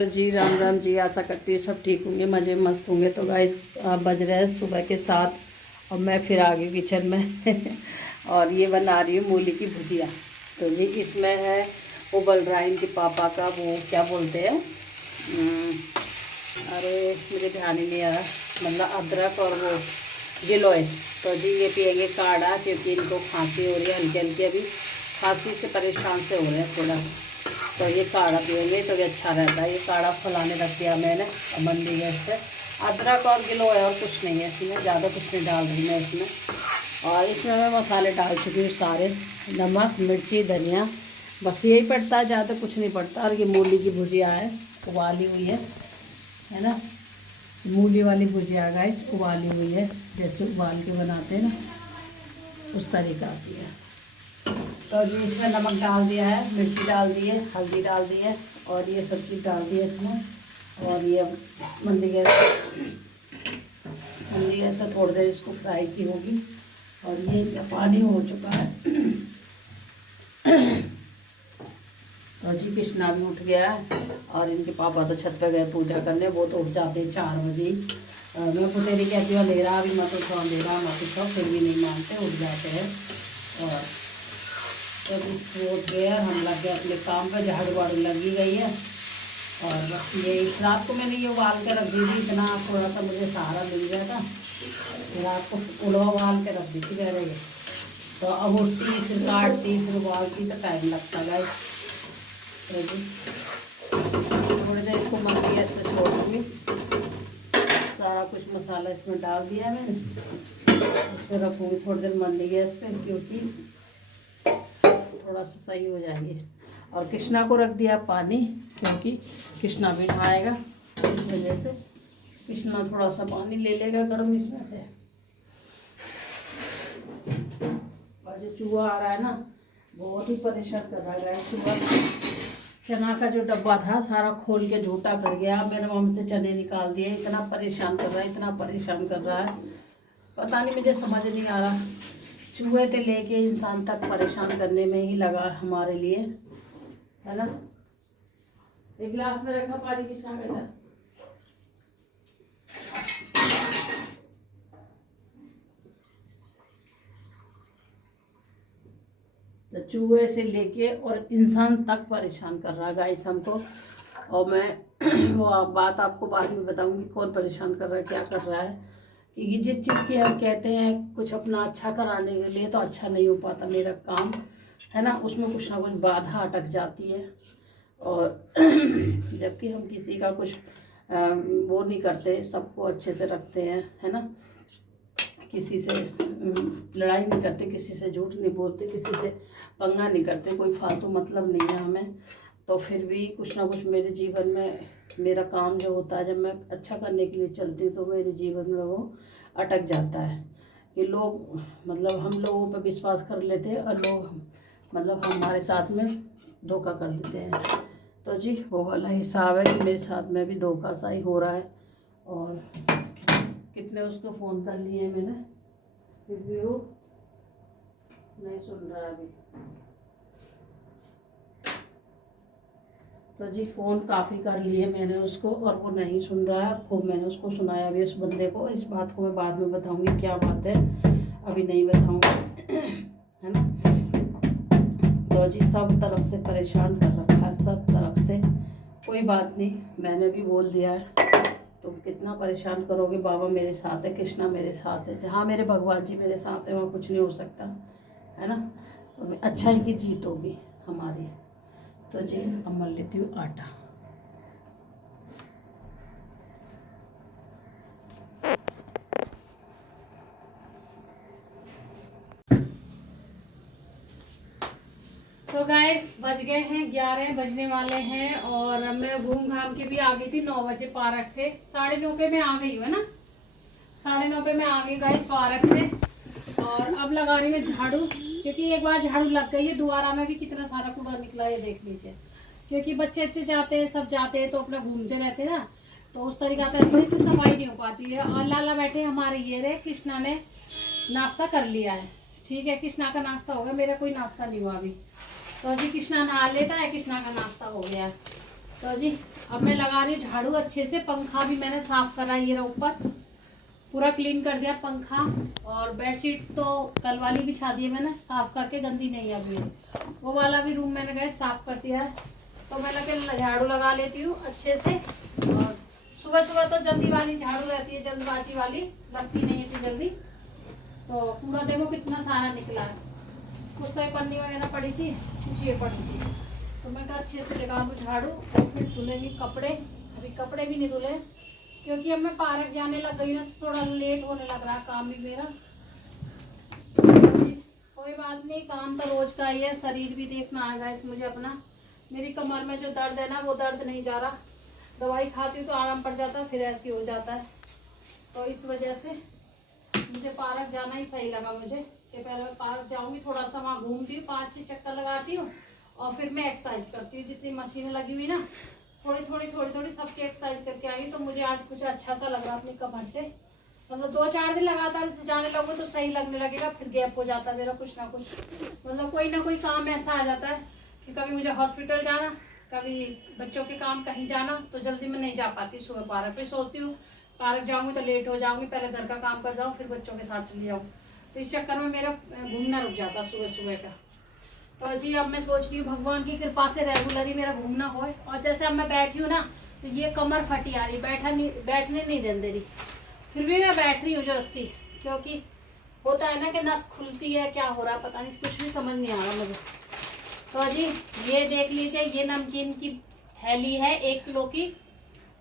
तो जी राम राम जी, आशा करती हूँ सब ठीक होंगे, मज़े मस्त होंगे। तो गाइस बज रहे हैं सुबह के 7 और मैं फिर आ गई किचन में और ये बना रही हूँ मूली की भुजिया। तो जी इसमें है उबल रहा है इनके पापा का वो क्या बोलते हैं, अरे मुझे ध्यान ही नहीं आ रहा, मतलब अदरक और वो गिलोय। तो जी ये पिएंगे काढ़ा क्योंकि इनको खांसी हो रही है हल्की हल्की, अभी खांसी से परेशान से हो रहे हैं थोड़ा। तो ये काढ़ा पिएंगे तो ये अच्छा रहता है। ये काढ़ा फुलाने रख दिया मैंने और बन दी गैस पे। अदरक और गिलोय और कुछ नहीं है इसमें, ज़्यादा कुछ नहीं डाल रही मैं इसमें। और इसमें मैं मसाले डाल चुकी हूँ सारे, नमक मिर्ची धनिया, बस यही पड़ता है, ज़्यादा कुछ नहीं पड़ता। और ये मूली की भुजिया है, उबाली हुई है ना, मूली वाली भुजिया गाइस उबाली हुई है, जैसे उबाल के बनाते हैं ना उस तरीका आती है। तो जी इसमें नमक डाल दिया है, मिर्ची डाल दी है, हल्दी डाल दी है और ये सब चीज़ डाल दी है इसमें। और ये मंदी गैस पर थोड़ी देर इसको फ्राई की होगी। और ये इनका पानी हो चुका है तो जी कृष्णा भी उठ गया है और इनके पापा तो छत पे गए पूजा करने, वो तो उठ जाते हैं 4 बजे। मैं पुतेरी कहती हूँ अंधेरा अभी मत उठाओ, अंधेरा मत उठाओ, फिर भी नहीं मानते, उठ जाते हैं। और तो वो उठ गया, हम लग गए अपने काम पे, झाड़ू वाड़ू लगी गई है। और बस ये इस रात को मैंने ये उबाल के रख दी थी, इतना थोड़ा सा मुझे सहारा मिल गया था, रात को उड़वा उबाल के रख दी थी पहले ये। तो अब उठती फिर काटती फिर उबालती तो टाइम लगता है। थोड़ी देर इसको मंदी गैस पे छोड़ दूँगी। सारा कुछ मसाला इसमें डाल दिया है मैंने, इसमें रखूँगी थोड़ी देर मंदी गैस पे क्योंकि थोड़ा सा सही हो जाएंगे। और कृष्णा को रख दिया पानी क्योंकि कृष्णा भी नहाएगा, इस वजह से कृष्णा थोड़ा सा पानी ले लेगा गर्म इसमें से। और जो चूहा आ रहा है ना बहुत ही परेशान कर रहा है चूहा। चना का जो डब्बा था सारा खोल के झूठा कर गया, मेरे मम्मी से चने निकाल दिए, इतना परेशान कर रहा है, इतना परेशान कर रहा है, पता नहीं मुझे समझ नहीं आ रहा। चूहे से लेके इंसान तक परेशान करने में ही लगा हमारे लिए, है ना। एक गिलास में रखा पानी किसका बेटा। तो चूहे से लेके और इंसान तक परेशान कर रहा है गाइस हमको। और मैं वो बात आपको बाद में बताऊंगी कौन परेशान कर रहा है, क्या कर रहा है। क्योंकि जिस चीज़ की हम कहते हैं कुछ अपना अच्छा कराने के लिए तो अच्छा नहीं हो पाता मेरा काम, है ना, उसमें कुछ ना कुछ बाधा अटक जाती है। और जबकि हम किसी का कुछ वो नहीं करते, सबको अच्छे से रखते हैं, है ना, किसी से लड़ाई नहीं करते, किसी से झूठ नहीं बोलते, किसी से पंगा नहीं करते, कोई फालतू मतलब नहीं है हमें। तो फिर भी कुछ ना कुछ मेरे जीवन में मेरा काम जो होता है, जब मैं अच्छा करने के लिए चलती हूँ तो मेरे जीवन में वो अटक जाता है कि लोग मतलब हम लोगों पर विश्वास कर लेते हैं और लोग मतलब हमारे साथ में धोखा कर देते हैं। तो जी वो वाला हिसाब है कि मेरे साथ में भी धोखा सा ही हो रहा है। और कितने उसको फ़ोन कर लिए मैंने, फिर भी वो नहीं सुन रहा अभी। तो जी फ़ोन काफ़ी कर लिए मैंने उसको और वो नहीं सुन रहा है। खूब मैंने उसको सुनाया भी उस बंदे को। इस बात को मैं बाद में बताऊंगी क्या बात है, अभी नहीं बताऊंगी, है ना। तो जी सब तरफ से परेशान कर रखा है, सब तरफ से। कोई बात नहीं, मैंने भी बोल दिया है, तुम कितना परेशान करोगे, बाबा मेरे साथ है, कृष्णा मेरे साथ है, जहाँ मेरे भगवान जी मेरे साथ है वहाँ कुछ नहीं हो सकता, है ना। तो अच्छाई की जीत होगी हमारी। तो जी अब मल लेती हूँ आटा। तो गाइस बज गए हैं 11 बजने वाले हैं और मैं घूम घाम के भी आ गई थी 9 बजे पार्क से। 9:30 पे मैं आ गई हूँ, है ना, 9:30 पे मैं आ गई गाइस पार्क से। और अब लगा रही मैं झाड़ू, क्योंकि एक बार झाड़ू लग गई है, दोबारा में भी कितना सारा कूड़ा निकला है देख लीजिए। क्योंकि बच्चे अच्छे जाते हैं, सब जाते हैं तो अपना घूमते रहते हैं ना, तो उस तरीका से अच्छे से सफाई नहीं हो पाती है। और लाला बैठे हमारे ये रहे, कृष्णा ने नाश्ता कर लिया है, ठीक है, कृष्णा का नाश्ता हो गया, मेरा कोई नाश्ता नहीं हुआ अभी। तो जी कृष्णा नहा लेता है, कृष्णा का नाश्ता हो गया है। तो जी अब मैं लगा रही हूँ झाड़ू अच्छे से। पंखा भी मैंने साफ करा, ये रहा ऊपर पूरा क्लीन कर दिया पंखा। और बेडशीट तो कल वाली बिछा दी है मैंने साफ करके, गंदी नहीं है अभी। वो वाला भी रूम मैंने गैस साफ कर दिया है। तो मैं लगे झाड़ू लगा लेती हूँ अच्छे से। और सुबह सुबह तो जल्दी वाली झाड़ू रहती है, जल्दबाजी वाली लगती नहीं है जल्दी। तो पूरा देखो कितना सारा निकला है। कुछ तो ये पन्नी वगैरह पड़ी थी, कुछ ये पड़ी थी। तो मैं कहा अच्छे से लगा दूँ झाड़ू और फिर धुलेंगे कपड़े। अभी कपड़े भी नहीं धुले क्योंकि अब मैं पार्क जाने लग गई ना, तो थोड़ा लेट होने लग रहा है काम भी मेरा। कोई बात नहीं, काम तो रोज का ही है, शरीर भी देखना आएगा इस मुझे अपना। मेरी कमर में जो दर्द है ना, वो दर्द नहीं जा रहा। दवाई खाती हूँ तो आराम पड़ जाता है, फिर ऐसे हो जाता है। तो इस वजह से मुझे पार्क जाना ही सही लगा मुझे कि पहले पार्क जाऊँगी, थोड़ा सा वहाँ घूमती हूँ, 5-6 चक्कर लगाती हूँ और फिर मैं एक्सरसाइज करती हूँ। जितनी मशीनें लगी हुई ना, थोड़ी थोड़ी सबकी एक्सरसाइज करके आई। तो मुझे आज कुछ अच्छा सा लग रहा अपनी कमर से। मतलब 2-4 दिन लगातार जाने लगो तो सही लगने लगेगा, फिर गैप हो जाता है मेरा कुछ ना कुछ। मतलब कोई ना कोई काम ऐसा आ जाता है कि कभी मुझे हॉस्पिटल जाना, कभी बच्चों के काम कहीं जाना, तो जल्दी मैं नहीं जा पाती सुबह पार्क। फिर सोचती हूँ पार्क जाऊँगी तो लेट हो जाऊँगी, पहले घर का काम कर जाऊँ फिर बच्चों के साथ चली जाऊँ। तो इस चक्कर में मेरा घूमना रुक जाता सुबह सुबह का। तो जी अब मैं सोच रही हूँ भगवान की कृपा से रेगुलर ही मेरा घूमना हो। और जैसे अब मैं बैठी हूँ ना, तो ये कमर फटी आ रही, बैठने नहीं दे रही। फिर भी मैं बैठ रही हूँ जबरदस्ती, क्योंकि होता है ना कि नस खुलती है, क्या हो रहा है पता नहीं, कुछ भी समझ नहीं आ रहा मुझे। तो जी ये देख लीजिए, ये नमकीन की थैली है 1 किलो की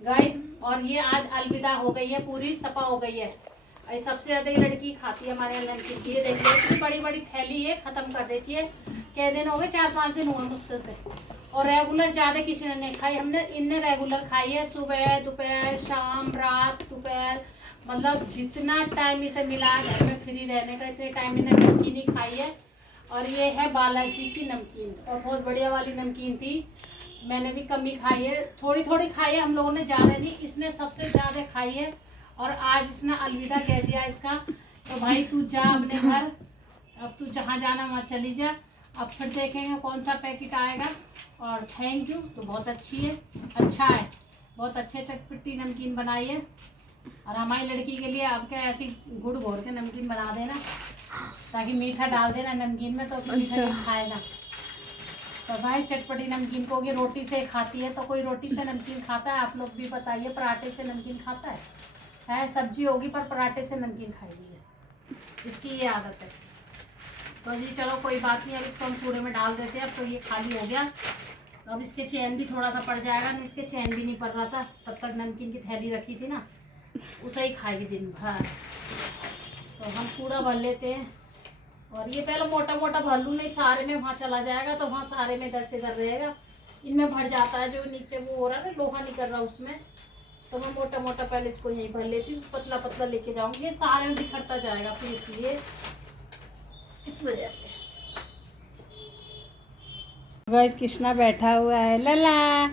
गाइस। और ये आज अलविदा हो गई है, पूरी सपा हो गई है। ये सबसे ज़्यादा ये लड़की खाती है हमारे यहाँ नमकीन की। ये देखिए इतनी बड़ी बड़ी थैली है, ख़त्म कर देती है। कई दिन हो गए, 4-5 दिन हुए मुश्किल से। और रेगुलर ज़्यादा किसी ने नहीं खाई, हमने इनने रेगुलर खाई है। सुबह दोपहर शाम रात दोपहर, मतलब जितना टाइम इसे मिला है घर में फ्री रहने का, इतने टाइम इन्हें नमकीन ही खाई है। और ये है बालाजी की नमकीन, और बहुत बढ़िया वाली नमकीन थी। मैंने भी कम ही खाई है, थोड़ी थोड़ी खाई है हम लोगों ने, ज़्यादा नहीं। इसने सबसे ज़्यादा खाई है। और आज इसने अलविदा कह दिया इसका। तो भाई तू जा अपने घर, अब तू जहाँ जाना वहाँ चली जा। अब फिर देखेंगे कौन सा पैकेट आएगा। और थैंक यू, तो बहुत अच्छी है, अच्छा है, बहुत अच्छे चटपटी नमकीन बनाई है। और हमारी लड़की के लिए आपके ऐसी गुड़ घोर के नमकीन बना देना, ताकि मीठा डाल देना नमकीन में, तो मीठा नहीं खाएगा। तो भाई चटपटी नमकीन को ये रोटी से खाती है, तो कोई रोटी से नमकीन खाता है? आप लोग भी बताइए, पराठे से नमकीन खाता है? सब्जी होगी पर पराठे से नमकीन खाएगी है, इसकी ये आदत है। तो जी चलो कोई बात नहीं, अब इसको हम कूड़े में डाल देते हैं। अब तो ये खाली हो गया, अब इसके चैन भी थोड़ा सा पड़ जाएगा। नहीं, इसके चैन भी नहीं पड़ रहा था, तब तक नमकीन की थैली रखी थी ना, उसे ही खाएगी दिन भर। तो हम कूड़ा भर लेते हैं। और ये पहले मोटा मोटा भर लूँ, नहीं सारे में वहाँ चला जाएगा, तो वहाँ सारे में इधर से इधर रहेगा। इनमें भर जाता है, जो नीचे वो हो रहा है ना, लोहा नहीं कर रहा उसमें। तो मैं मोटा मोटा पहले इसको यहीं भर लेती हूँ, पतला पतला लेके जाऊँगी। ये सारे में बिखरता जाएगा, फिर इसलिए इस वजह से। गाइस कृष्णा बैठा हुआ है, लला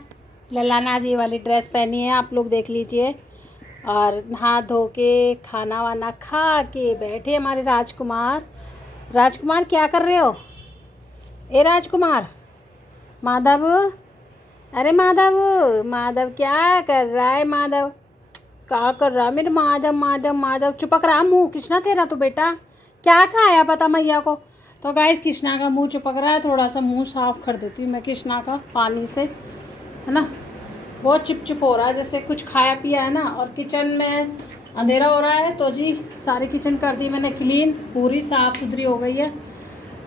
लला नाजी वाली ड्रेस पहनी है, आप लोग देख लीजिए। और नहा धो के खाना वाना खा के बैठे हमारे राजकुमार। राजकुमार क्या कर रहे हो? ए राजकुमार, माधव, अरे माधव, माधव क्या कर रहा है? माधव क्या कर रहा है मेरे माधव? माधव माधव चुपक रहा मुँह कृष्णा तेरा तो बेटा, क्या खाया पता मैया को। तो गाइस कृष्णा का मुंह चिपक रहा है, थोड़ा सा मुंह साफ कर देती हूँ मैं कृष्णा का पानी से, है ना। बहुत चिपचिप हो रहा है, जैसे कुछ खाया पिया है ना। और किचन में अंधेरा हो रहा है, तो जी सारी किचन कर दी मैंने क्लीन, पूरी साफ़ सुथरी हो गई है।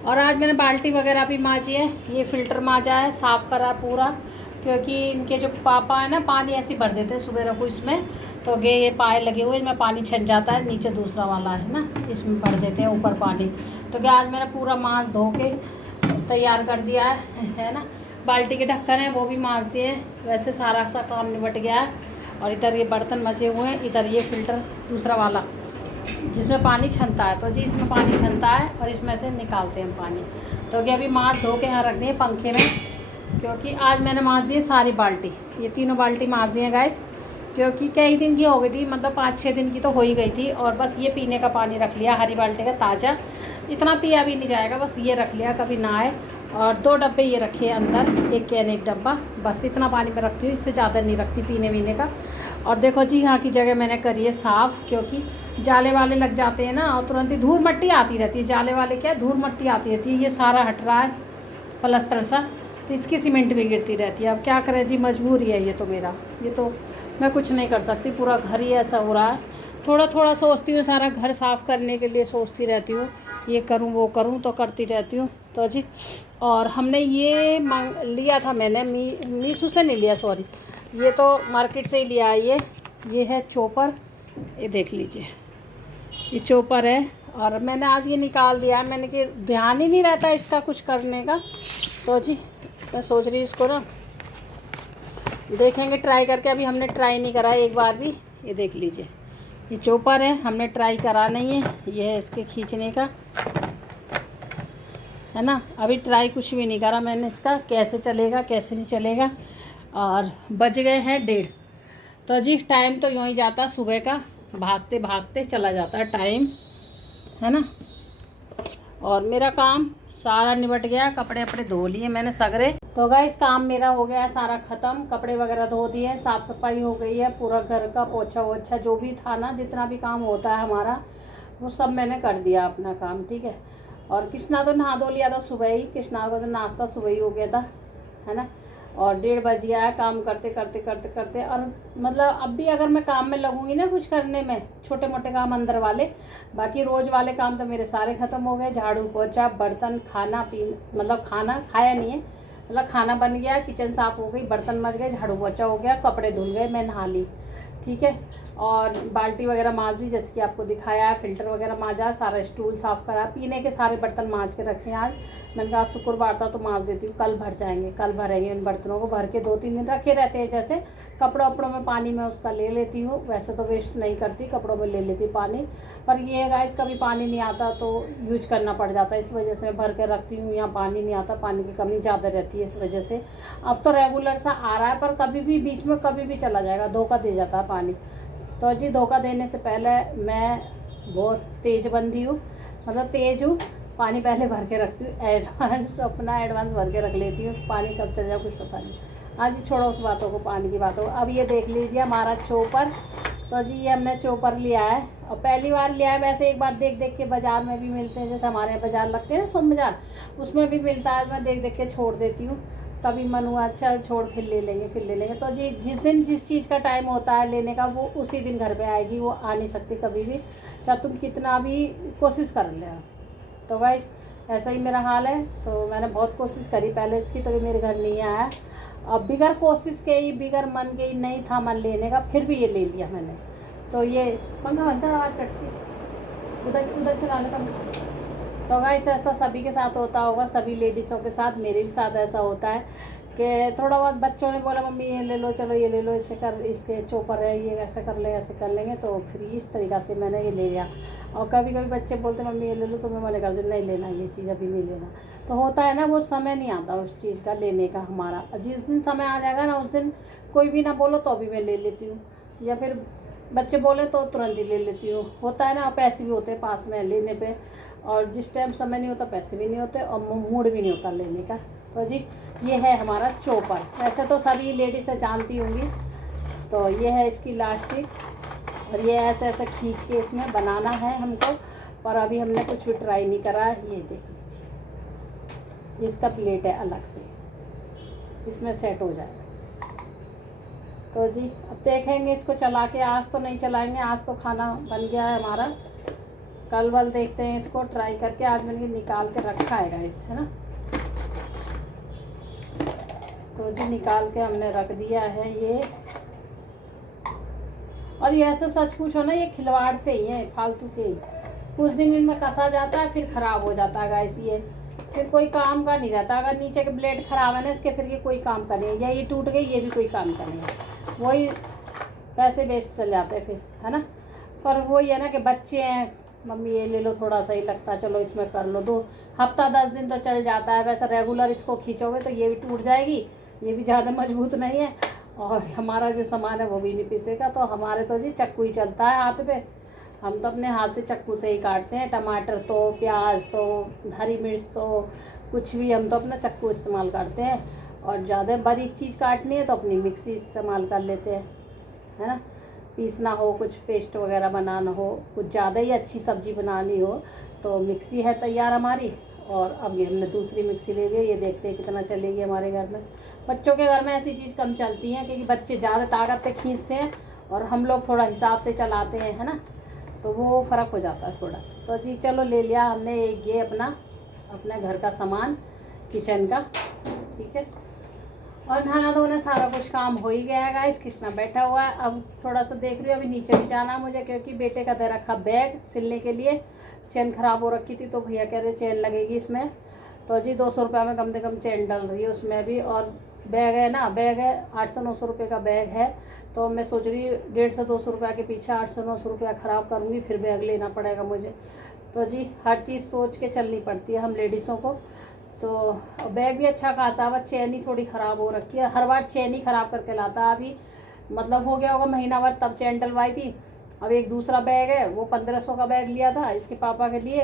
और आज मैंने बाल्टी वगैरह भी मांजी है, ये फ़िल्टर मांजा है, साफ़ करा पूरा। क्योंकि इनके जो पापा है ना, पानी ऐसे भर देते हैं सुबह रखो इसमें, तो ये पाए लगे हुए इनमें पानी छन जाता है। नीचे दूसरा वाला है ना, इसमें भर देते हैं ऊपर पानी। तो क्या आज मैंने पूरा मांस धो के तैयार कर दिया है ना। बाल्टी के ढक्कन है वो भी मांज दिए, वैसे सारा सा काम निपट गया है। और इधर ये बर्तन मचे हुए हैं, इधर ये फ़िल्टर दूसरा वाला जिसमें पानी छनता है, तो जी इसमें पानी छनता है और इसमें से निकालते हैं पानी। तो क्या अभी मांस धो के यहाँ रख दिए पंखे में, क्योंकि आज मैंने मांज दिए सारी बाल्टी, ये तीनों बाल्टी मांज दिए गाइस। क्योंकि कई दिन की हो गई थी, मतलब 5-6 दिन की तो हो ही गई थी। और बस ये पीने का पानी रख लिया हरी बाल्टी का ताज़ा, इतना पिया भी नहीं जाएगा, बस ये रख लिया, कभी ना आए। और 2 डब्बे ये रखे हैं अंदर, एक कैन एक डब्बा, बस इतना पानी में रखती हूँ, इससे ज़्यादा नहीं रखती पीने वीने का। और देखो जी यहाँ की जगह मैंने करी है साफ़, क्योंकि जाले वाले लग जाते हैं ना और तुरंत ही धूल मट्टी आती रहती है। जाले वाले क्या धूल मट्टी आती रहती है, ये सारा हट रहा है प्लस्तर सा, तो इसकी सीमेंट भी गिरती रहती है। अब क्या करें जी, मजबूरी है ये तो मेरा, ये तो मैं कुछ नहीं कर सकती, पूरा घर ही ऐसा हो रहा है। थोड़ा थोड़ा सोचती हूँ, सारा घर साफ़ करने के लिए सोचती रहती हूँ, ये करूँ वो करूँ, तो करती रहती हूँ। तो जी, और हमने ये लिया था मैंने मीशो से नहीं लिया, सॉरी, ये तो मार्केट से ही लिया है। ये है चॉपर, ये देख लीजिए, ये चॉपर है। और मैंने आज ये निकाल दिया है, मैंने कि ध्यान ही नहीं रहता इसका कुछ करने का। तो जी मैं सोच रही इसको ना देखेंगे ट्राई करके, अभी हमने ट्राई नहीं करा है एक बार भी। ये देख लीजिए, ये चॉपर है, हमने ट्राई करा नहीं है। ये है इसके खींचने का, है ना, अभी ट्राई कुछ भी नहीं करा मैंने इसका, कैसे चलेगा कैसे नहीं चलेगा। और बज गए हैं 1:30। तो जी टाइम तो यूँ ही जाता, सुबह का भागते भागते चला जाता है टाइम, है ना। और मेरा काम सारा निबट गया, कपड़े अपने धो लिए मैंने सगरे। तो गाइस काम मेरा हो गया है सारा ख़त्म, कपड़े वगैरह धो दिए, साफ़ सफाई हो गई है, पूरा घर का पोछा वोछा जो भी था ना, जितना भी काम होता है हमारा, वो सब मैंने कर दिया अपना काम, ठीक है। और कृष्णा तो नहा धो लिया था सुबह ही, कृष्णा का तो नाश्ता सुबह ही हो गया था, है ना। और 1:30 बज गया है काम करते करते करते करते। और मतलब अब भी अगर मैं काम में लगूंगी ना कुछ करने में, छोटे मोटे काम अंदर वाले, बाकी रोज़ वाले काम तो मेरे सारे ख़त्म हो गए। झाड़ू पोछा बर्तन खाना पीना, मतलब खाना खाया नहीं है, मतलब खाना बन गया, किचन साफ़ हो गई, बर्तन मज गए, झाड़ू पोछा हो गया, कपड़े धुल गए, मैं नहा ली, ठीक है। और बाल्टी वगैरह मांज दी, जैसे कि आपको दिखाया है, फिल्टर वगैरह मांजा, सारा स्टूल साफ़ करा, पीने के सारे बर्तन मांज के रखे हैं आज। मैंने कहा शुक्रवार था तो मांज देती हूँ, कल भर जाएंगे, कल भरेंगे इन बर्तनों को, भर के 2-3 दिन रखे रहते हैं। जैसे कपड़ों वपड़ों में पानी में उसका ले लेती हूँ, वैसे तो वेस्ट नहीं करती, कपड़ों में ले लेती हूँ पानी, पर ये है गाइस कभी पानी नहीं आता तो यूज करना पड़ जाता है, इस वजह से मैं भर के रखती हूँ। यहाँ पानी नहीं आता, पानी की कमी ज़्यादा रहती है, इस वजह से। अब तो रेगुलर सा आ रहा है, पर कभी भी बीच में कभी भी चला जाएगा, धोखा दे जाता है पानी। तो जी धोखा देने से पहले मैं बहुत तेज़ बंदी हूँ, मतलब तेज़ हूँ, पानी पहले भर के रखती हूँ, अपना एडवांस भर के रख लेती हूँ, पानी कब चल जाए कुछ पता नहीं। हाँ जी छोड़ो उस बातों को, पानी की बातों को। अब ये देख लीजिए हमारा चॉपर। तो जी ये हमने चॉपर लिया है, और पहली बार लिया है, वैसे एक बार देख देख के बाज़ार में भी मिलते हैं, जैसे हमारे यहाँ बाज़ार लगते हैं ना सोम बाज़ार, उसमें भी मिलता है, मैं देख देख के छोड़ देती हूँ। कभी मन हुआ अच्छा छोड़ फिर ले लेंगे फिर ले लेंगे। तो जी जिस दिन जिस चीज़ का टाइम होता है लेने का, वो उसी दिन घर पे आएगी, वो आ नहीं सकती कभी भी, चाहे तुम कितना भी कोशिश कर ले। तो गाइस ऐसा ही मेरा हाल है। तो मैंने बहुत कोशिश करी पहले इसकी, तो ये मेरे घर नहीं आया। अब बिगर कोशिश के ही, बिगर मन के ही, नहीं था मन लेने का, फिर भी ये ले लिया मैंने। तो ये पंखा अंदर आवाज़ करती है, उधर उधर चलाने पंखा। तो गाइस ऐसा सभी के साथ होता होगा, सभी लेडीज़ों के साथ, मेरे भी साथ ऐसा होता है कि थोड़ा बहुत बच्चों ने बोला मम्मी ये ले लो, चलो ये ले लो, इससे कर, इसके चॉपर है, ये ऐसे कर ले ऐसे कर लेंगे, तो फिर इस तरीक़ा से मैंने ये ले लिया। और कभी कभी बच्चे बोलते मम्मी ये ले लो, तो मैं मना कर दूँ नहीं लेना ये चीज़, अभी नहीं लेना। तो होता है ना, वो समय नहीं आता उस चीज़ का लेने का हमारा, जिस दिन समय आ जाएगा ना उस दिन कोई भी ना बोलो तो भी मैं ले लेती हूँ, या फिर बच्चे बोले तो तुरंत ही ले लेती हूँ। होता है ना, पैसे भी होते हैं पास में लेने पे, और जिस टाइम समय नहीं होता पैसे भी नहीं होते, और मूड भी नहीं होता लेने का। तो जी ये है हमारा चॉपर, वैसे तो सभी लेडीज़ जानती होंगी। तो ये है इसकी लास्टिक, और ये ऐसे ऐसे खींच के इसमें बनाना है हमको, पर अभी हमने कुछ भी ट्राई नहीं करा है। ये देख लीजिए, इसका प्लेट है अलग से, इसमें सेट हो जाएगा। तो जी अब देखेंगे इसको चला के, आज तो नहीं चलाएंगे, आज तो खाना बन गया है हमारा, कल वल देखते हैं इसको ट्राई करके। आज मैंने निकाल के रखा है गाइस, है ना। तो जी निकाल के हमने रख दिया है ये। और ये ऐसा सच पूछो ना, ये खिलवाड़ से ही है, फालतू के ही, कुछ दिन इनमें कसा जाता है फिर ख़राब हो जाता है गाइस, ये फिर कोई काम का नहीं रहता। अगर नीचे के ब्लेड ख़राब है ना इसके, फिर ये कोई काम का नहीं है, या ये टूट गई ये भी कोई काम का नहीं है, वही पैसे वेस्ट चल जाते हैं फिर, है ना। पर वही है ना कि बच्चे हैं, मम्मी ये ले लो, थोड़ा सा ही लगता है, चलो इसमें कर लो, 2 हफ्ता 10 दिन तो चल जाता है। वैसे रेगुलर इसको खींचोगे तो ये भी टूट जाएगी, ये भी ज़्यादा मजबूत नहीं है, और हमारा जो सामान है वो भी नहीं पिसेगा। तो हमारे तो जी चक्कू ही चलता है हाथ पे, हम तो अपने हाथ से चक्कू से ही काटते हैं, टमाटर तो, प्याज तो, हरी मिर्च तो, कुछ भी हम तो अपना चक्कू इस्तेमाल करते हैं, और ज़्यादा बारीक चीज़ काटनी है तो अपनी मिक्सी इस्तेमाल कर लेते हैं, है ना। पीसना हो, कुछ पेस्ट वगैरह बनाना हो, कुछ ज़्यादा ही अच्छी सब्ज़ी बनानी हो तो मिक्सी है तैयार हमारी। और अब ये हमने दूसरी मिक्सी ले ली, ये देखते हैं कितना चलेगी हमारे घर में। बच्चों के घर में ऐसी चीज़ कम चलती हैं क्योंकि बच्चे ज़्यादा ताकत से खींचते हैं और हम लोग थोड़ा हिसाब से चलाते हैं, है ना, तो वो फ़र्क हो जाता है थोड़ा सा। तो जी चलो ले लिया हमने ये अपने घर का सामान किचन का, ठीक है। और नहाना धोना सारा कुछ काम हो ही गया है गाइस। कृष्णा बैठा हुआ है। अब थोड़ा सा देख रही हूँ, अभी नीचे भी जाना है मुझे क्योंकि बेटे का दे रखा बैग सिलने के लिए। चेन ख़राब हो रखी थी तो भैया कह रहे चेन लगेगी इसमें, तो जी 200 रुपये में कम से कम चेन डल रही है उसमें भी। और बैग है ना, बैग है 800-900 रुपये का बैग है, तो मैं सोच रही 150-200 रुपये के पीछे 800-900 रुपया ख़राब करूँगी, फिर बैग लेना पड़ेगा मुझे। तो जी हर चीज़ सोच के चलनी पड़ती है हम लेडीज़ों को। तो बैग भी अच्छा खासा, बस चेन ही थोड़ी ख़राब हो रखी है, हर बार चेन ही ख़राब करके लाता है। अभी मतलब हो गया होगा महीना भर तब चेन डलवाई थी। अब एक दूसरा बैग है, वो 1500 का बैग लिया था इसके पापा के लिए,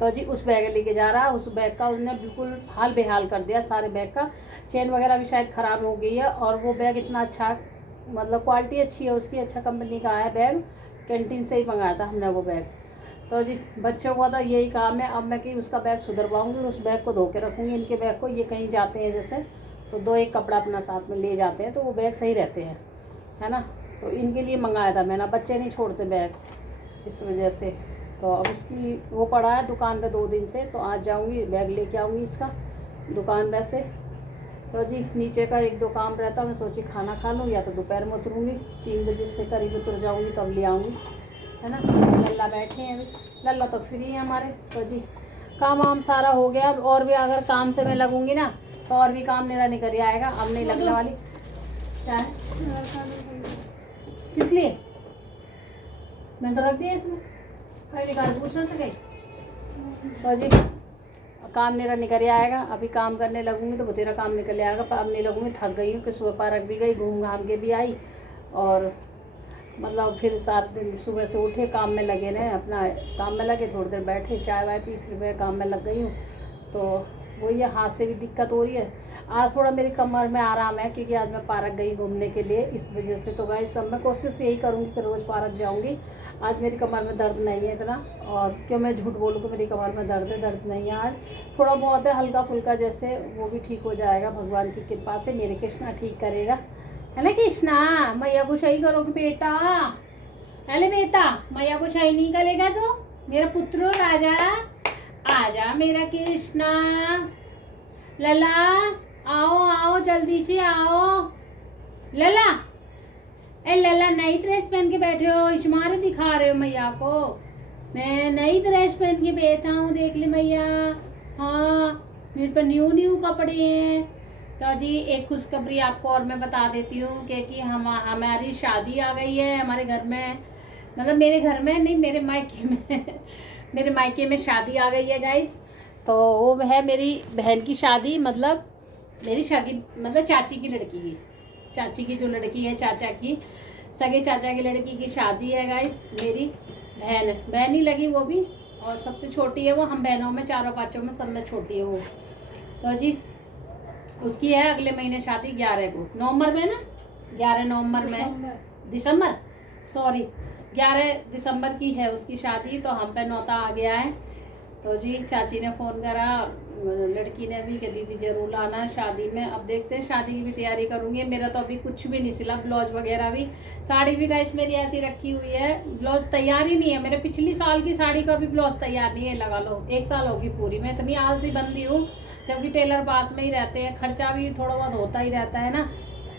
तो जी उस बैग लेके जा रहा है। उस बैग का उसने बिल्कुल हाल बेहाल कर दिया सारे बैग का, चेन वगैरह भी शायद ख़राब हो गई है। और वो बैग इतना अच्छा, मतलब क्वालिटी अच्छी है उसकी, अच्छा कंपनी का है बैग, कैंटीन से ही मंगाया था हमने वो बैग। तो जी बच्चों को तो यही काम है। अब मैं कि उसका बैग सुधरवाऊँगी और उस बैग को धो के रखूँगी। इनके बैग को, ये कहीं जाते हैं जैसे तो 2-1 कपड़ा अपना साथ में ले जाते हैं तो वो बैग सही रहते हैं, है ना। तो इनके लिए मंगाया था मैंने, बच्चे नहीं छोड़ते बैग इस वजह से। तो अब उसकी वो पड़ा है दुकान पे 2 दिन से, तो आज जाऊँगी बैग लेके आऊँगी इसका दुकान पे से। तो जी नीचे का 1-2 काम रहता, मैं सोची खाना खा लूँ या तो दोपहर में उतरूँगी, 3 बजे से करीब उतर जाऊँगी तब ले आऊँगी, है ना। लल्ला बैठे हैं अभी, लल्ला तो फ्री है हमारे। तो जी काम वाम सारा हो गया। अब और भी अगर काम से मैं लगूंगी ना तो और भी काम मेरा निकल आएगा, अब नहीं लगने वाली। क्या है, किस लिए मैं तो रख दिया इसमें, कहीं निकाल पूछना सके। तो जी काम मेरा निकल आएगा, अभी काम करने लगूंगी तो तेरा काम निकल आएगा। अब नहीं लगूंगी, थक गई हूँ कि सुबह पार्क भी गई, घूम घाम के भी आई, और मतलब फिर 7 दिन सुबह से उठे काम में लगे रहे, अपना काम में लगे, थोड़ी देर बैठे चाय वाय पी, फिर मैं काम में लग गई हूँ। तो वही है, हाथ से भी दिक्कत हो रही है। आज थोड़ा मेरी कमर में आराम है क्योंकि आज मैं पार्क गई घूमने के लिए, इस वजह से। तो गाइस सब मैं कोशिश यही करूँगी कि रोज़ पार्क जाऊँगी। आज मेरी कमर में दर्द नहीं है इतना, और क्यों मैं झूठ बोलूँ कि मेरी कमर में दर्द नहीं है। आज थोड़ा बहुत है हल्का फुल्का, जैसे वो भी ठीक हो जाएगा भगवान की कृपा से, मेरे कृष्णा ठीक करेगा, है ना। कृष्णा मैया को सही करोगे बेटा, अरे बेटा मैया को सही नहीं करेगा तो मेरा पुत्र राजा, आजा मेरा कृष्णा। लला आओ आओ जल्दी से आओ। लला, ए लला नई ड्रेस पहन के बैठे हो, इश्मारे दिखा रहे हो मैया को। मैं नई ड्रेस पहन के बैठा हूँ, देख ले मैया। हाँ मेरे पर न्यू कपड़े हैं। तो जी एक खुशखबरी आपको और मैं बता देती हूँ कि हमारी शादी आ गई है हमारे घर में, मतलब मेरे घर में नहीं, मेरे मायके में मेरे मायके में शादी आ गई है गाइस। तो वो है मेरी बहन की शादी, मतलब मेरी शादी मतलब चाची की लड़की की, चाची की जो लड़की है, चाचा की सगे चाचा की लड़की की शादी है गाइस। मेरी बहन ही लगी वो भी, और सबसे छोटी है वो, हम बहनों में 4-5 में सब में छोटी है वो। तो जी उसकी है अगले महीने शादी, 11 को, नवंबर में ना, 11 नवंबर में, दिसंबर सॉरी 11 दिसंबर की है उसकी शादी। तो हम पे न्योता आ गया है। तो जी चाची ने फ़ोन करा, लड़की ने भी कि दीदी जरूर लाना शादी में। अब देखते हैं, शादी की भी तैयारी करूँगी। मेरा तो अभी कुछ भी नहीं सिला, ब्लाउज वगैरह भी, साड़ी भी गाइस मेरी ऐसी रखी हुई है, ब्लाउज तैयार ही नहीं है। मेरे पिछली साल की साड़ी का भी ब्लाउज तैयार नहीं है, लगा लो 1 साल होगी पूरी। मैं इतनी आलसी बंदी हूँ, जबकि टेलर पास में ही रहते हैं, खर्चा भी थोड़ा बहुत होता ही रहता है ना,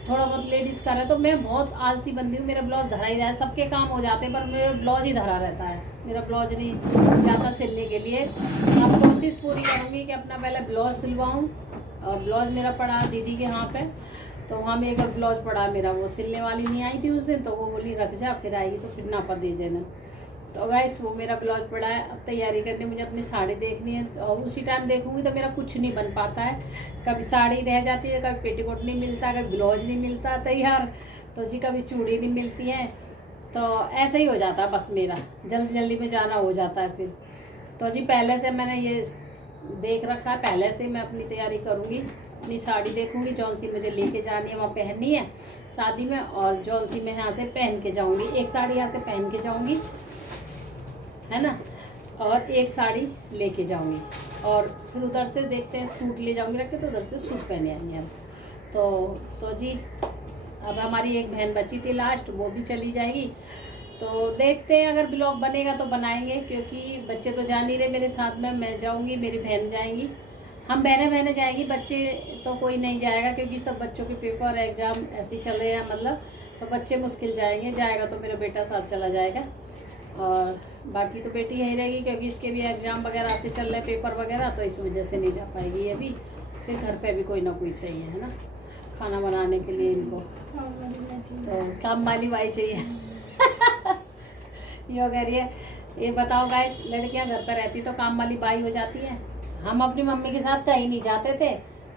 थोड़ा बहुत लेडीज़ का रहे, तो मैं बहुत आलसी बंदी हूँ। मेरा ब्लाउज धरा ही रहा है, सबके काम हो जाते हैं पर मेरा ब्लाउज ही धरा रहता है, मेरा ब्लाउज नहीं जाता सिलने के लिए। अब कोशिश पूरी करूँगी कि अपना पहले ब्लाउज सिलवाऊँ। और ब्लाउज मेरा पड़ा दीदी के यहाँ पे, तो वहाँ में एक और ब्लाउज पड़ा मेरा, वो सिलने वाली नहीं आई थी उस दिन, तो वो बोली रख जा, फिर आएगी तो फिर नापा दे देना। तो गाइस वो मेरा ब्लाउज पड़ा है। अब तैयारी करनी, मुझे अपनी साड़ी देखनी है, और उसी टाइम देखूंगी तो मेरा कुछ नहीं बन पाता है। कभी साड़ी रह जाती है, कभी पेटीकोट नहीं मिलता, कभी ब्लाउज नहीं मिलता तैयार, तो जी कभी चूड़ी नहीं मिलती है। तो ऐसा ही हो जाता है बस, मेरा जल्दी जल्दी में जाना हो जाता है फिर। तो जी पहले से मैंने ये देख रखा है पहले से। मैं अपनी तैयारी करूँगी, अपनी साड़ी देखूँगी जौन सी मुझे लेके जानी है, वहाँ पहननी है शादी में, और जौन सी मैं यहाँ से पहन के जाऊँगी। एक साड़ी यहाँ से पहन के जाऊँगी, है ना, और एक साड़ी लेके जाऊँगी, और फिर उधर से देखते हैं सूट ले जाऊँगी रख के, तो उधर से सूट पहने आएंगे हम। तो जी अब हमारी एक बहन बची थी लास्ट, वो भी चली जाएगी। तो देखते हैं, अगर ब्लॉग बनेगा तो बनाएंगे, क्योंकि बच्चे तो जा नहीं रहे मेरे साथ में। मैं जाऊंगी, मेरी बहन जाएंगी, हम बहनें जाएंगी, बच्चे तो कोई नहीं जाएगा, क्योंकि सब बच्चों के पेपर एग्ज़ाम ऐसे ही चल रहे हैं मतलब, तो बच्चे मुश्किल जाएंगे। जाएगा तो मेरा बेटा साथ चला जाएगा, और बाकी तो बेटी यहीं रहेगी, क्योंकि इसके भी एग्ज़ाम वगैरह से चल रहे हैं, पेपर वगैरह, तो इस वजह से नहीं जा पाएगी अभी। फिर घर पे भी कोई ना कोई चाहिए, है ना, खाना बनाने के लिए इनको, तो काम वाली बाई चाहिए। यो कह रही है, ये बताओ गाइस, लड़कियां घर पर रहती तो काम वाली बाई हो जाती है। हम अपनी मम्मी के साथ कहीं नहीं जाते थे,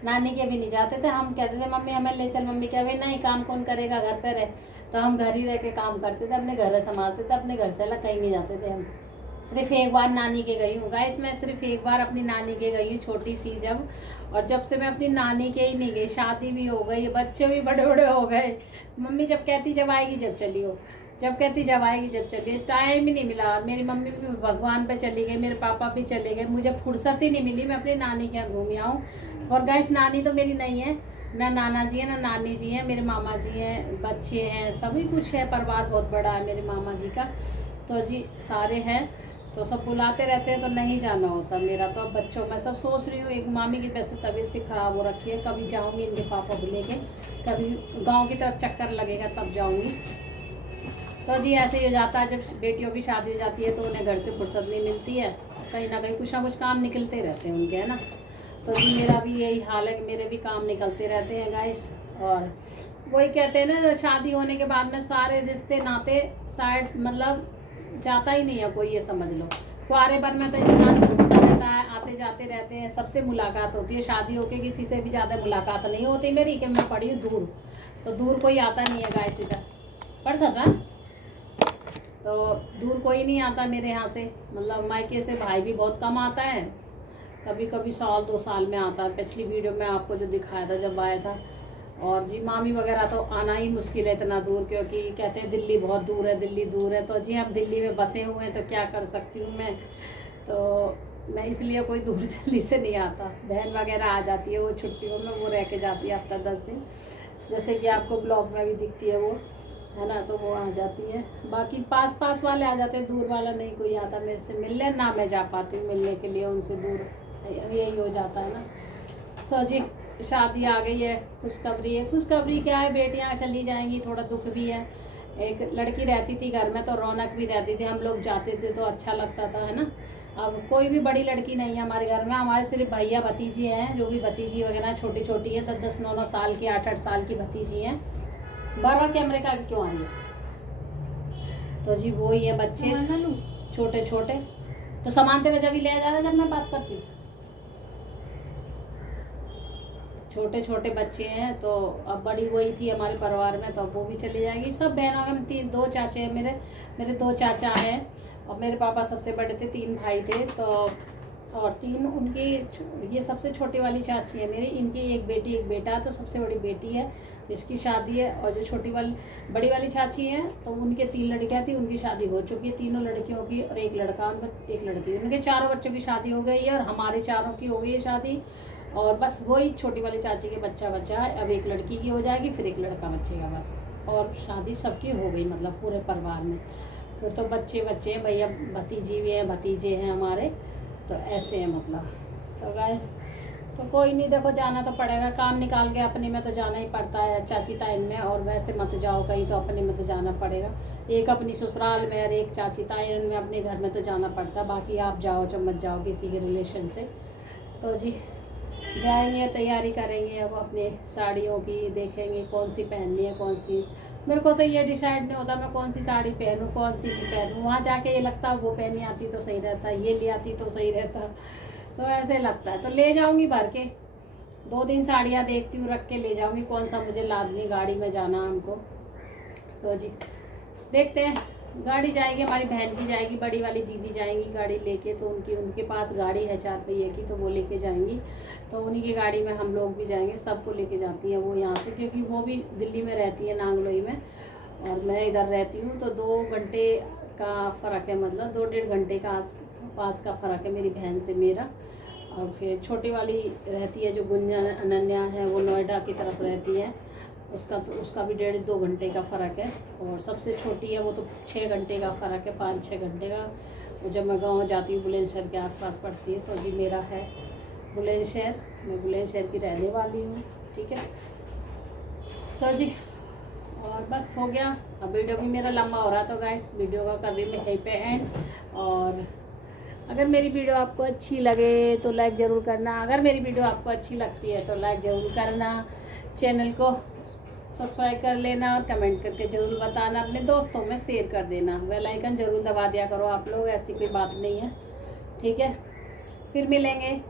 नानी के भी नहीं जाते थे। हम कहते थे मम्मी हमें ले चल, मम्मी कह भाई नहीं, काम कौन करेगा, घर पे रहे। तो हम घर ही रह के काम करते थे, अपने घर संभालते थे, अपने घर से अलग कहीं नहीं जाते थे हम। सिर्फ एक बार नानी के गई हूँ गाइस, मैं सिर्फ एक बार अपनी नानी के गई हूँ, छोटी सी जब, और जब से मैं अपनी नानी के ही नहीं गई। शादी भी हो गई, बच्चे भी बड़े बड़े हो गए। मम्मी जब कहती जब आएगी जब चलियो, जब कहती जब आएगी जब चलिए, टाइम ही नहीं मिला। और मेरी मम्मी भी भगवान पे चली गई, मेरे पापा भी चले गए, मुझे फुर्सत ही नहीं मिली मैं अपनी नानी के यहाँ घूम आऊँ। और गाइस नानी तो मेरी नहीं है, ना नाना जी है ना नानी जी हैं, मेरे मामा जी हैं, बच्चे हैं, सभी कुछ है, परिवार बहुत बड़ा है मेरे मामा जी का। तो जी सारे हैं, तो सब बुलाते रहते हैं तो नहीं जाना होता मेरा। तो अब बच्चों में सब सोच रही हूँ, एक मामी की वैसे तबीयत से ख़राब हो रखी है, कभी जाऊँगी इनके पापा को लेके, कभी गाँव की तरफ चक्कर लगेगा तब जाऊँगी। तो जी ऐसे ही हो जाता है, जब बेटियों की शादी हो जाती है तो उन्हें घर से फुर्सत नहीं मिलती है, कहीं ना कुछ काम निकलते रहते हैं उनके, है ना। तो जी मेरा भी यही हाल है कि मेरे भी काम निकलते रहते हैं गाइस। और वही कहते हैं ना, शादी होने के बाद में सारे रिश्ते नाते साइड मतलब जाता ही नहीं है कोई, ये समझ लो। कुआरे भर में तो इंसान घूमता रहता है, आते जाते रहते हैं, सबसे मुलाकात होती है। शादी होके किसी से भी ज़्यादा मुलाकात नहीं होती मेरी, कि मैं पड़ी हूँ दूर, तो दूर कोई आता नहीं है गाइस इधर, पढ़ सकता, तो दूर कोई नहीं आता मेरे यहाँ से। मतलब मायके से भाई भी बहुत कम आता है, कभी कभी साल 2 साल में आता है। पिछली वीडियो में आपको जो दिखाया था जब आया था। और जी मामी वगैरह तो आना ही मुश्किल है इतना दूर, क्योंकि कहते हैं दिल्ली बहुत दूर है, दिल्ली दूर है। तो जी हम दिल्ली में बसे हुए हैं, तो क्या कर सकती हूँ मैं, तो मैं इसलिए कोई दूर जल्दी से नहीं आता। बहन वगैरह आ जाती है वो छुट्टियों में, वो रह के जाती है हफ्ता 10 दिन, जैसे कि आपको ब्लॉग में भी दिखती है वो, है ना, तो वो आ जाती है। बाकी पास वाले आ जाते हैं, दूर वाला नहीं कोई आता मेरे से मिलने, ना मैं जा पाती हूँ मिलने के लिए उनसे, दूर यही हो जाता है ना। तो जी शादी आ गई है, खुशखबरी है। खुशखबरी क्या है, बेटियां चली जाएंगी, थोड़ा दुख भी है। एक लड़की रहती थी घर में तो रौनक भी रहती थी, हम लोग जाते थे तो अच्छा लगता था, है ना। अब कोई भी बड़ी लड़की नहीं है हमारे घर में, हमारे सिर्फ भैया भतीजी हैं, जो भी भतीजी वगैरह छोटी छोटी है, 10-10, 9-9 साल की, 8-8 साल की भतीजी हैं। 12 कैमरे का क्यों आई है, तो जी वो ही है बच्चे छोटे छोटे। तो सामान तेरा जब ही ले जा रहा जब मैं बात करती हूँ, छोटे छोटे बच्चे हैं। तो अब बड़ी वही थी हमारे परिवार में, तो अब वो भी चली जाएगी। सब बहनों के 2 चाचे हैं, मेरे 2 चाचा हैं, और मेरे पापा सबसे बड़े थे, 3 भाई थे। तो और 3 उनकी, ये सबसे छोटी वाली चाची है मेरी, इनकी एक बेटी एक बेटा, तो सबसे बड़ी बेटी है जिसकी शादी है। और जो बड़ी वाली चाची है, तो उनके 3 लड़कियाँ थी, उनकी शादी हो चुकी है, तीनों लड़कियों की, और एक लड़का एक लड़की। उनके 4 बच्चों की शादी हो गई है, और हमारे 4 की हो गई है शादी। और बस वही छोटी वाली चाची के बच्चा है, अब एक लड़की की हो जाएगी, फिर एक लड़का बचेगा बस, और शादी सबकी हो गई मतलब पूरे परिवार में। फिर तो बच्चे हैं, भैया भतीजी भी हैं, भतीजे हैं हमारे, तो ऐसे हैं मतलब। तो गाय तो कोई नहीं, देखो जाना तो पड़ेगा, काम निकाल के अपने में तो जाना ही पड़ता है चाची ताइन में। और वैसे मत जाओ कहीं तो अपने में तो जाना पड़ेगा, एक अपनी ससुराल में और एक चाची ताइन में, अपने घर में तो जाना पड़ता है। बाकी आप जाओ जब मत जाओ किसी के रिलेशन से। तो जी जाएंगे, तैयारी करेंगे अब अपने साड़ियों की, देखेंगे कौन सी पहननी है कौन सी। मेरे को तो ये डिसाइड नहीं होता मैं कौन सी साड़ी पहनूँ कौन सी नहीं पहनूँ। वहाँ जाके ये लगता है वो पहनी आती तो सही रहता, ये ले आती तो सही रहता, तो ऐसे लगता है। तो ले जाऊँगी भर के, 2-3 साड़ियाँ देखती हूँ, रख के ले जाऊँगी, कौन सा मुझे लादनी, गाड़ी में जाना हमको। तो जी देखते हैं, गाड़ी जाएगी, हमारी बहन की जाएगी, बड़ी वाली दीदी जाएंगी गाड़ी लेके, तो उनके पास गाड़ी है 4 पहिए की, तो वो लेके जाएंगी। तो उन्हीं की गाड़ी में हम लोग भी जाएंगे, सबको लेके जाती है वो यहाँ से, क्योंकि वो भी दिल्ली में रहती है नांगलोई में, और मैं इधर रहती हूँ। तो 2 घंटे का फ़र्क है, मतलब 2-1.5 घंटे का आस पास का फ़र्क है मेरी बहन से मेरा। और फिर छोटी वाली रहती है जो गुंजन अनन्या है, वो नोएडा की तरफ रहती है, उसका भी 1.5-2 घंटे का फ़र्क है। और सबसे छोटी है वो तो 6 घंटे का फ़र्क है, 5-6 घंटे का। वो जब मैं गांव जाती हूँ, बुलंदशहर के आसपास पड़ती है। तो जी मेरा है बुलंदशहर, मैं बुलंदशहर की रहने वाली हूँ, ठीक है। तो जी और बस हो गया। अब वीडियो भी मेरा लंबा हो रहा, तो गाइस वीडियो का कर रही मैं यहीं पे एंड। और अगर मेरी वीडियो आपको अच्छी लगे तो लाइक ज़रूर करना, अगर मेरी वीडियो आपको अच्छी लगती है तो लाइक ज़रूर करना, चैनल को सब्सक्राइब कर लेना और कमेंट करके ज़रूर बताना, अपने दोस्तों में शेयर कर देना, बेल आइकन ज़रूर दबा दिया करो आप लोग, ऐसी कोई बात नहीं है, ठीक है। फिर मिलेंगे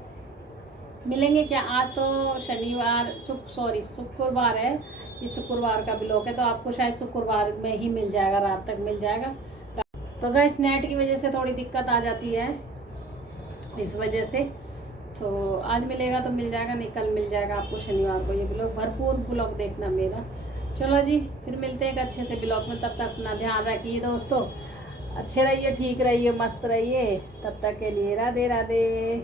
क्या, आज तो शनिवार शुक्रवार है, ये शुक्रवार का ब्लॉग है, तो आपको शायद शुक्रवार में ही मिल जाएगा, रात तक मिल जाएगा। तो गाइस नेट की वजह से थोड़ी दिक्कत आ जाती है, इस वजह से। तो आज मिलेगा तो मिल जाएगा, नहीं कल मिल जाएगा आपको शनिवार को ये ब्लॉग, भरपूर ब्लॉग देखना मेरा। चलो जी फिर मिलते हैं एक अच्छे से ब्लॉग में, तब तक अपना ध्यान रखिए दोस्तों, अच्छे रहिए, ठीक रहिए, मस्त रहिए, तब तक के लिए राधे राधे।